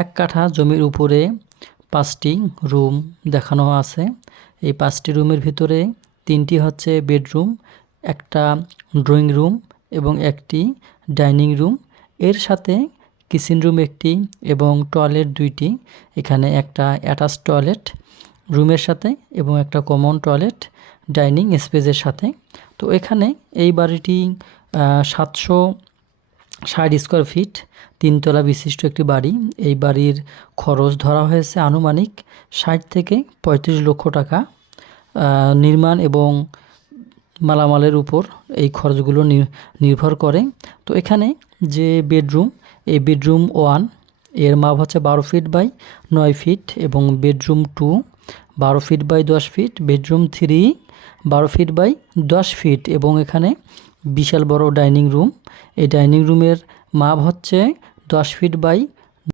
এক কাঠা জমির উপরে পাঁচটি রুম দেখানো আছে। এই পাঁচটি রুমের ভিতরে তিনটি হচ্ছে বেডরুম, একটা ড্রয়িং রুম এবং একটি ডাইনিং রুম। এর সাথে কিচেন রুম একটি এবং টয়লেট দুইটি। এখানে একটা অ্যাটাচ টয়লেট রুমের সাথে এবং একটা কমন টয়লেট ডাইনিং স্পেসের সাথে। তো এখানে এই বাড়িটি সাতশো ষাট স্কোয়ার ফিট, তিনতলা বিশিষ্ট একটি বাড়ি। এই বাড়ির খরচ ধরা হয়েছে আনুমানিক ষাট থেকে পঁয়ত্রিশ লক্ষ টাকা। নির্মাণ এবং মালামালের উপর এই খরচগুলো নির্ভর করে। তো এখানে যে বেডরুম, এই বেডরুম ওয়ান, এর মাপ হচ্ছে বারো ফিট বাই নয় ফিট এবং বেডরুম টু, বারো ফিট বাই দশ ফিট, বেডরুম থ্রি, বারো ফিট বাই দশ ফিট এবং এখানে বিশাল বড় ডাইনিং রুম। এই ডাইনিং রুমের মাপ হচ্ছে দশ ফিট বাই